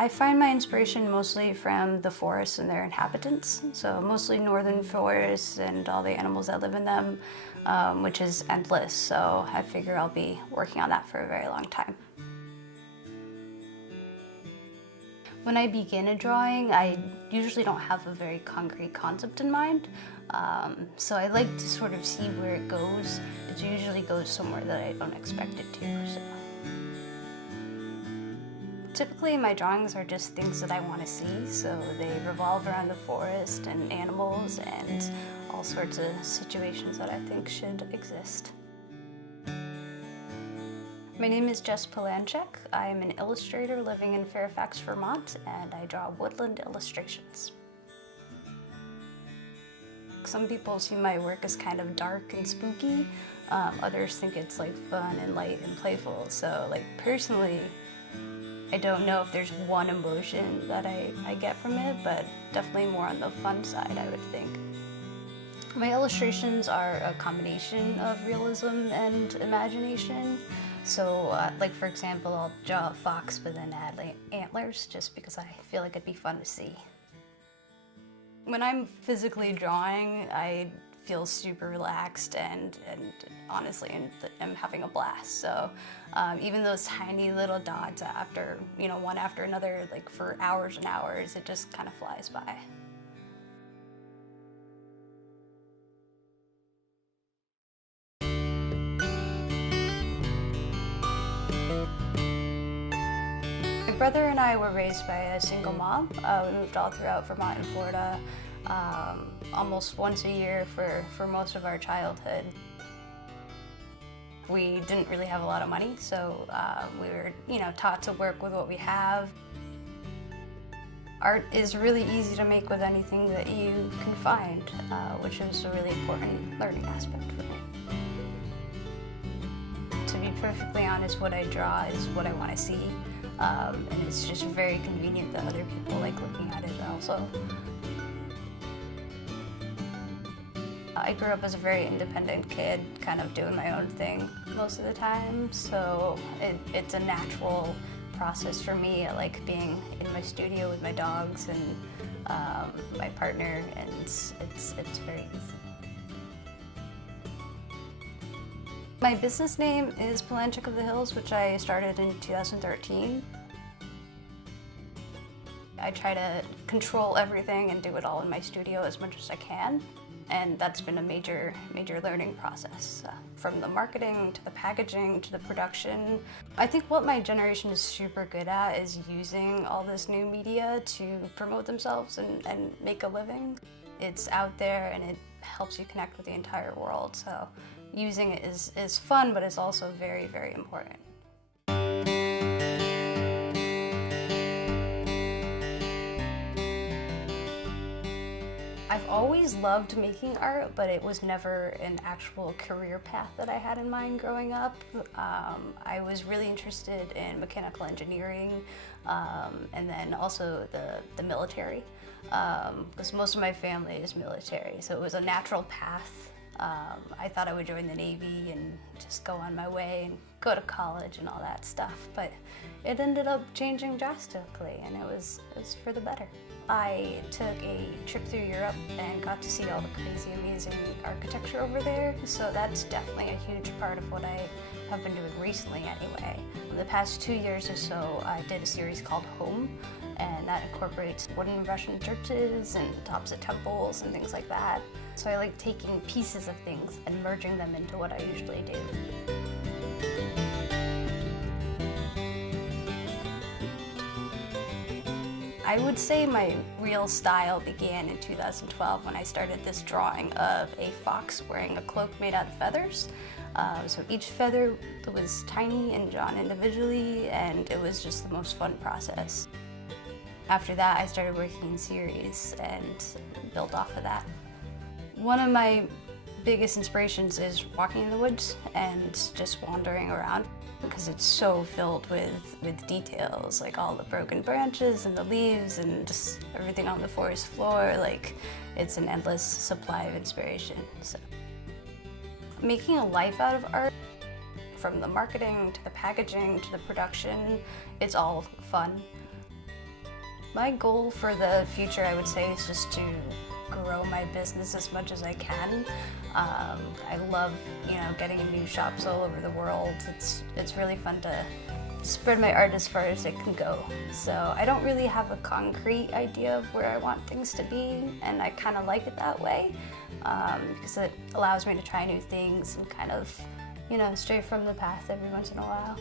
I find my inspiration mostly from the forests and their inhabitants, so mostly northern forests and all the animals that live in them, which is endless, so I figure I'll be working on that for a very long time. When I begin a drawing, I usually don't have a very concrete concept in mind, so I like to sort of see where it goes. It usually goes somewhere that I don't expect it to. So. Typically, my drawings are just things that I want to see, so they revolve around the forest and animals and all sorts of situations that I think should exist. My name is Jess Polanshek. I'm an illustrator living in Fairfax, Vermont, and I draw woodland illustrations. Some people see my work as kind of dark and spooky. Others think it's like fun and light and playful. So like personally, I don't know if there's one emotion that I get from it, but definitely more on the fun side, I would think. My illustrations are a combination of realism and imagination. So, like for example, I'll draw a fox but then add like antlers just because I feel like it'd be fun to see. When I'm physically drawing, I feel super relaxed and honestly I'm having a blast. So even those tiny little dots after, one after another, like for hours and hours, it just kind of flies by. My brother and I were raised by a single mom. We moved all throughout Vermont and Florida almost once a year for most of our childhood. We didn't really have a lot of money, so we were taught to work with what we have. Art is really easy to make with anything that you can find, which is a really important learning aspect for me. To be perfectly honest, what I draw is what I want to see. And it's just very convenient that other people like looking at it also. I grew up as a very independent kid, kind of doing my own thing most of the time, so it's a natural process for me. I like being in my studio with my dogs and my partner, and it's very easy. My business name is Polanshek of the Hills, which I started in 2013. I try to control everything and do it all in my studio as much as I can. And that's been a major learning process, from the marketing to the packaging to the production. I think what my generation is super good at is using all this new media to promote themselves and make a living. It's out there and it helps you connect with the entire world. So using it is fun, but it's also very, very important. I've always loved making art, but it was never an actual career path that I had in mind growing up. I was really interested in mechanical engineering and then also the military, because most of my family is military, so it was a natural path. I thought I would join the Navy and just go on my way and go to college and all that stuff, but it ended up changing drastically, and it was for the better. I took a trip through Europe and got to see all the crazy, amazing architecture over there, so that's definitely a huge part of what I have been doing recently anyway. The past 2 years or so, I did a series called Home, and that incorporates wooden Russian churches and tops of temples and things like that. So I like taking pieces of things and merging them into what I usually do. I would say my real style began in 2012 when I started this drawing of a fox wearing a cloak made out of feathers. So each feather was tiny and drawn individually, and it was just the most fun process. After that, I started working in series and built off of that. One of my biggest inspirations is walking in the woods and just wandering around, because it's so filled with details, like all the broken branches and the leaves and just everything on the forest floor. Like, it's an endless supply of inspiration. So, making a life out of art, from the marketing to the packaging to the production, it's all fun. My goal for the future, I would say, is just to grow my business as much as I can. I love, getting in new shops all over the world. It's really fun to spread my art as far as it can go. So I don't really have a concrete idea of where I want things to be, and I kind of like it that way because it allows me to try new things and kind of, stray from the path every once in a while.